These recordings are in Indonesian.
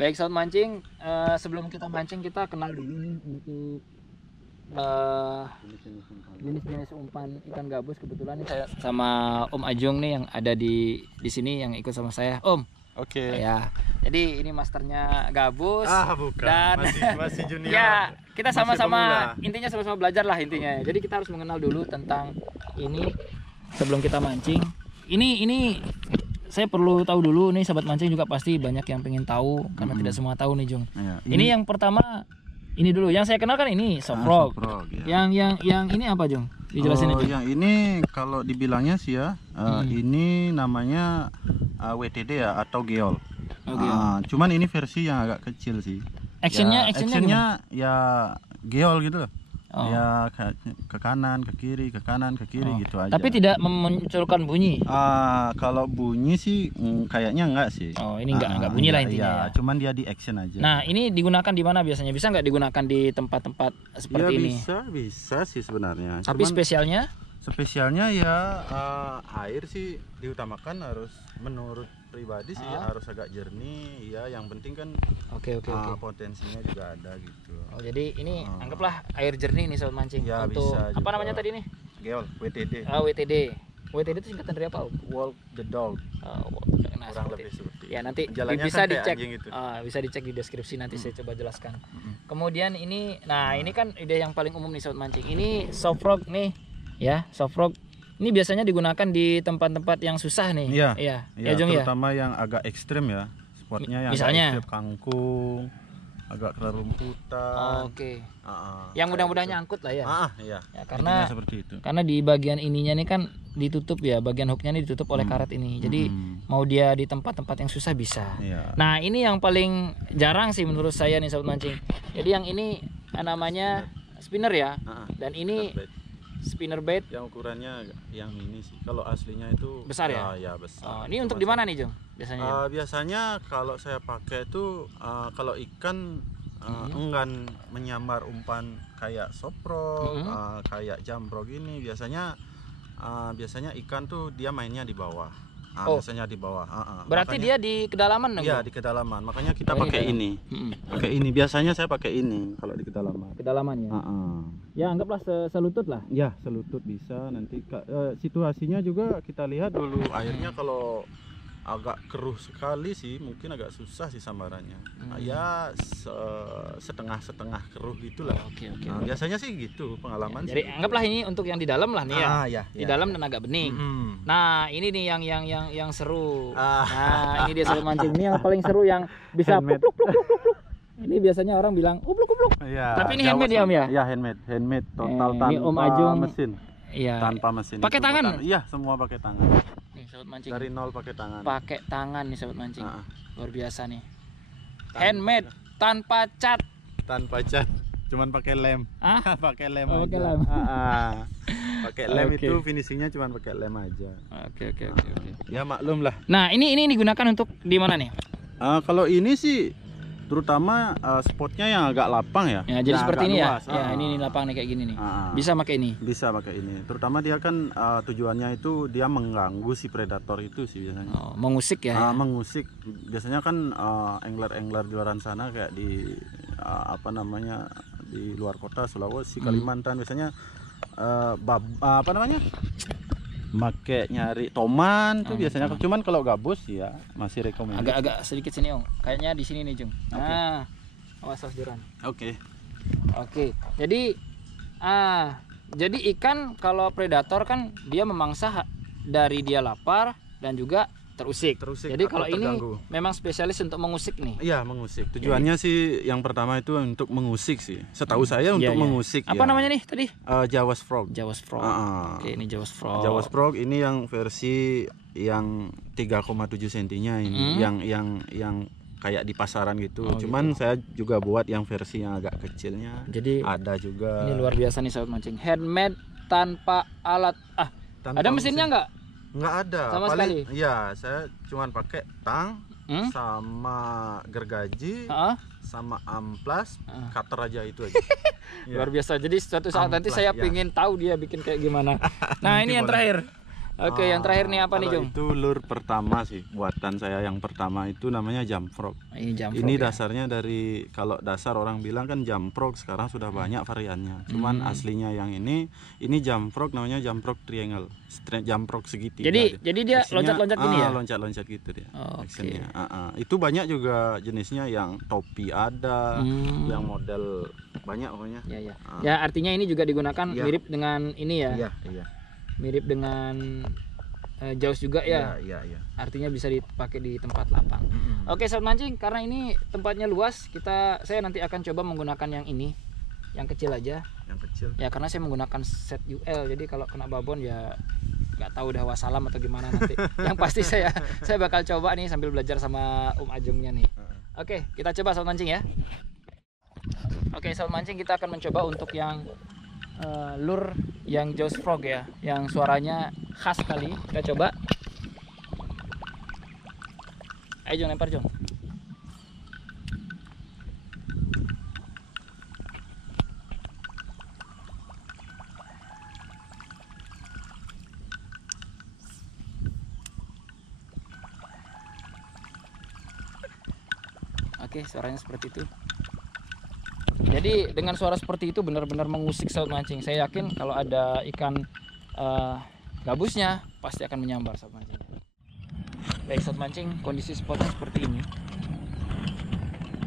Baik sobat mancing, sebelum kita mancing kita kenal dulu nih untuk jenis-jenis umpan ikan gabus. Kebetulan nih saya sama Om Ajung nih yang ada di sini yang ikut sama saya. Om. Oke. Ya. Jadi ini masternya gabus. Bukan. Dan masih junior. Ya, kita sama-sama intinya sama-sama belajar lah intinya. Jadi kita harus mengenal dulu tentang ini sebelum kita mancing. Ini saya perlu tahu dulu nih, sahabat mancing juga pasti banyak yang pengen tahu karena tidak semua tahu nih, Jung. Ya, ini yang pertama, ini dulu yang saya kenal kan ini soft frog. Ya. Yang ini apa, Jung? Dijelasin aja. Yang ini kalau dibilangnya sih ya, ini namanya WTD ya atau geol. Cuman ini versi yang agak kecil sih. Actionnya ya geol gitu loh. Ya ke kanan, ke kiri, ke kanan, ke kiri gitu aja. Tapi tidak memunculkan bunyi. Kalau bunyi sih kayaknya enggak sih. Ini enggak bunyi lah intinya. Ya, cuman dia di action aja. Nah, ini digunakan di mana biasanya? Bisa nggak digunakan di tempat-tempat seperti ini? Bisa sih sebenarnya. Tapi cuman spesialnya ya air sih diutamakan, harus menurut pribadi sih harus agak jernih ya, yang penting kan potensinya juga ada gitu. Jadi ini anggaplah air jernih nih sobat mancing ya, untuk bisa apa juga. namanya tadi nih? Geol, WTD. WTD itu singkatan dari apa? Walk the dog. Kurang lebih seperti ya, nanti jalannya bisa kan dicek gitu. Bisa dicek di deskripsi, nanti saya coba jelaskan. Kemudian ini, ini kan ide yang paling umum nih sobat mancing. Ini soft frog nih ya, soft frog. Ini biasanya digunakan di tempat-tempat yang susah nih. Iya, Jung, terutama yang agak ekstrim ya. Spotnya yang misalnya agak kangkung, agak kerumputan. Yang mudah-mudahan nyangkut lah ya. Iya. Ya, karena seperti itu. Karena di bagian ininya nih kan ditutup ya, bagian hooknya nih ditutup oleh karet ini. Jadi mau dia di tempat-tempat yang susah bisa. Nah, ini yang paling jarang sih menurut saya nih sobat mancing. Jadi yang ini namanya spinner ya. Dan ini spinner bait yang ukurannya yang mini sih. Kalau aslinya itu besar ya? Ya besar. Ini untuk di mana nih, Jung? Biasanya? Biasanya kalau saya pakai itu kalau ikan enggan menyambar umpan kayak soprog, kayak jambrog ini, biasanya ikan tuh dia mainnya di bawah. Biasanya di bawah. Berarti makanya, dia di kedalaman dong? Iya, di kedalaman. Makanya kita pakai ini. Pakai ini. Biasanya saya pakai ini kalau di kedalaman. Kedalaman ya. Ya, anggaplah selutut lah. Ya, selutut bisa. Nanti situasinya juga kita lihat dulu airnya. Kalau agak keruh sekali sih mungkin agak susah sih sambarannya. Ya setengah keruh gitulah. Biasanya sih gitu pengalaman. Jadi sih, anggaplah ini untuk yang di dalam lah nih ya. Di dalam dan agak bening. Nah, ini nih yang seru. Nah, ini dia sobat mancing. Ini yang paling seru, yang bisa kupluk. Ini biasanya orang bilang kupluk. Tapi ini handmade ya, Om ya? Iya, handmade total tanpa Om Ajung, mesin. Iya. Tanpa mesin. Pakai tangan? Iya, semua pakai tangan. Nih sobat mancing. Dari nol pakai tangan. Pakai tangan nih sobat mancing. Luar biasa nih. Handmade tanpa cat. Tanpa cat. Cuman pakai lem. Pakai lem aja. Pakai lem. Pakai lem itu finishingnya cuman pakai lem aja. Oke. Ya maklum lah. Nah, ini digunakan untuk di mana nih? Kalau ini sih terutama spotnya yang agak lapang ya. Ya, jadi seperti ini luas. ya. Ini lapang nih kayak gini nih. Bisa pakai ini. Bisa pakai ini. Terutama dia kan tujuannya itu dia mengganggu si predator itu sih biasanya. Mengusik ya. Mengusik. Biasanya kan angler di luar sana kayak di di luar kota Sulawesi, Kalimantan biasanya make nyari toman tuh biasanya. Cuman kalau gabus ya masih rekomendasi. Agak sedikit sini, Om. Kayaknya di sini nih, Jung. Nah, awas joran. Oke. Jadi ikan kalau predator kan dia memangsa dari dia lapar dan juga terusik. Jadi kalau ini memang spesialis untuk mengusik nih. Iya, mengusik. Tujuannya sih yang pertama itu untuk mengusik sih. Setahu saya untuk mengusik. Apa namanya nih tadi? Jawas frog. Oke, ini Jawas frog. Jawas frog ini yang versi yang 3,7 cm-nya ini, yang kayak di pasaran gitu. Cuman saya juga buat yang versi yang agak kecilnya. Jadi ada juga. Ini luar biasa nih sobat mancing. Handmade tanpa alat. Ada mesinnya nggak? Nggak ada. Sama sekali. Ya, saya cuman pakai tang sama gergaji sama amplas, cutter aja itu aja. Luar biasa. Jadi suatu saat nanti saya pingin tahu dia bikin kayak gimana. Nah, ini yang terakhir. Oke, yang terakhir nih apa nih, Jung? Itu lure pertama sih, buatan saya yang pertama itu namanya Jamfrog. Ini dasarnya dari, kalau dasar orang bilang kan Jamfrog, sekarang sudah banyak variannya. Cuman aslinya yang ini Jamfrog, namanya Jamfrog Triangle, Jamfrog segitiga. Jadi dia loncat-loncat gini ya? Loncat-loncat gitu dia. Actionnya. Itu banyak juga jenisnya, yang topi ada, yang model banyak pokoknya. Ya, artinya ini juga digunakan mirip dengan ini ya? Iya. Mirip dengan Jaws juga ya? Iya. Artinya bisa dipakai di tempat lapang. Oke, Sobat Mancing, karena ini tempatnya luas, saya nanti akan coba menggunakan yang ini, yang kecil aja. Yang kecil. Ya, karena saya menggunakan set UL, jadi kalau kena babon ya nggak tahu udah wassalam atau gimana nanti. Yang pasti saya bakal coba nih sambil belajar sama Ajungnya nih. Oke, kita coba Sobat Mancing ya. Oke, Sobat Mancing, kita akan mencoba untuk yang lure yang Jaws Frog ya, yang suaranya khas sekali. Kita coba. Ayo Jung, lempar Jung. Oke, suaranya seperti itu. Jadi dengan suara seperti itu benar-benar mengusik Sobat Mancing. Saya yakin kalau ada ikan gabusnya pasti akan menyambar Sobat Mancing. Baik Sobat Mancing, kondisi spotnya seperti ini.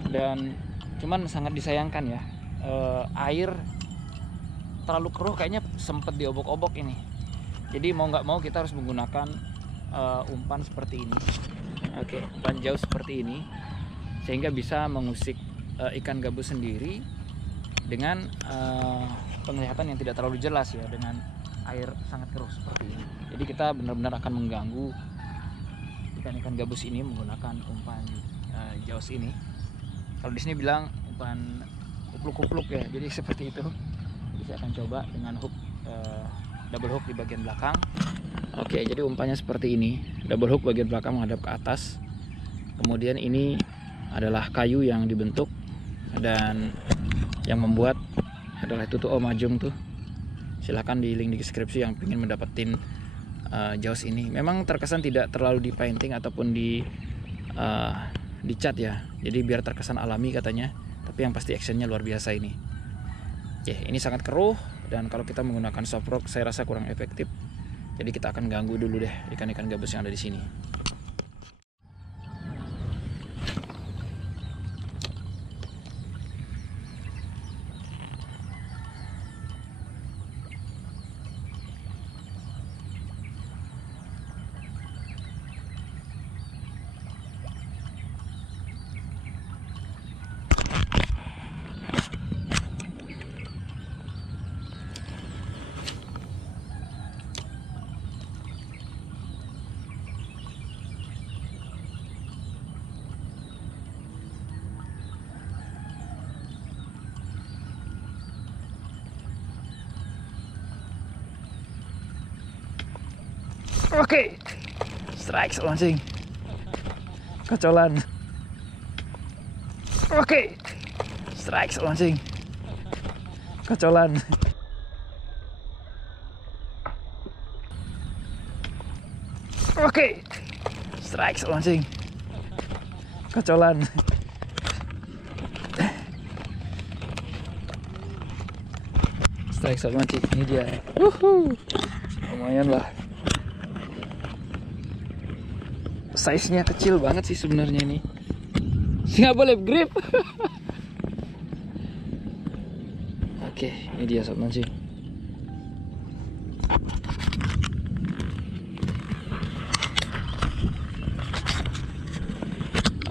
Dan cuman sangat disayangkan ya, air terlalu keruh, kayaknya sempet diobok-obok ini. Jadi mau nggak mau kita harus menggunakan umpan seperti ini. Oke, umpan jauh seperti ini, sehingga bisa mengusik ikan gabus sendiri dengan penglihatan yang tidak terlalu jelas ya, dengan air sangat keruh seperti ini. Jadi kita benar-benar akan mengganggu ikan-ikan gabus ini menggunakan umpan Jaws ini. Kalau di sini bilang umpan kupluk-kupluk ya, jadi seperti itu. Jadi saya akan coba dengan hook double hook di bagian belakang. Oke, jadi umpannya seperti ini, double hook bagian belakang menghadap ke atas. Kemudian ini adalah kayu yang dibentuk, dan yang membuat adalah itu tuh Om Ajung tuh. Silahkan di link di deskripsi yang ingin mendapetin Jaws ini. Memang terkesan tidak terlalu di painting ataupun di cat ya, jadi biar terkesan alami katanya, tapi yang pasti actionnya luar biasa ini. Ini sangat keruh, dan kalau kita menggunakan soft rock saya rasa kurang efektif. Jadi kita akan ganggu dulu deh ikan-ikan gabus yang ada di sini. Oke, strike Sobat Mancing, kecolan. Oke, strike Sobat Mancing, kecolan. Oke, strike Sobat Mancing, kecolan. Strike Sobat Mancing, ini dia. Lumayan lah. Size-nya kecil banget sih sebenarnya ini. Nggak boleh grip. Oke, ini dia Sobat Mancing.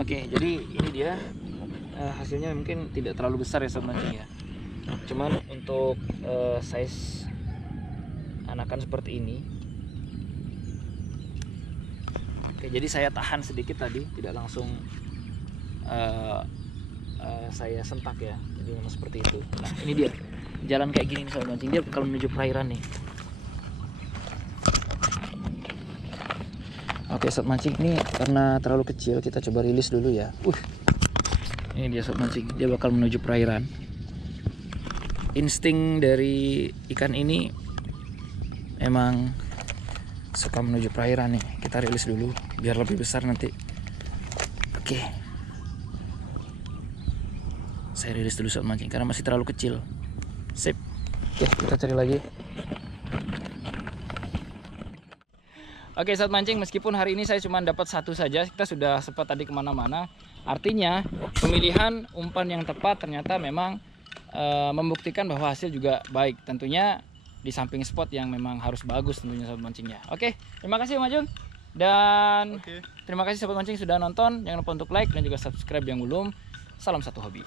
Oke, jadi ini dia hasilnya. Mungkin tidak terlalu besar ya Sobat Mancing ya. Cuman untuk size anakan seperti ini. Oke, jadi saya tahan sedikit tadi, tidak langsung saya sentak ya. Jadi memang seperti itu. Nah, ini dia jalan kayak gini nih Sobat Mancing. Dia kalau menuju perairan nih. Oke Sobat Mancing, ini karena terlalu kecil kita coba rilis dulu ya. Ini dia Sobat Mancing, dia bakal menuju perairan. Insting dari ikan ini memang suka menuju perairan nih. Kita rilis dulu biar lebih besar nanti. Oke. Saya rilis dulu sobat mancing karena masih terlalu kecil. Sip. Oke, kita cari lagi. Oke sobat mancing, meskipun hari ini saya cuma dapat satu saja, kita sudah sempat tadi kemana-mana. Artinya pemilihan umpan yang tepat ternyata memang membuktikan bahwa hasil juga baik. Tentunya di samping spot yang memang harus bagus tentunya sobat mancingnya. Oke, terima kasih Om Ajung. Dan terima kasih sobat mancing sudah nonton. Jangan lupa untuk like dan juga subscribe yang belum. Salam satu hobi.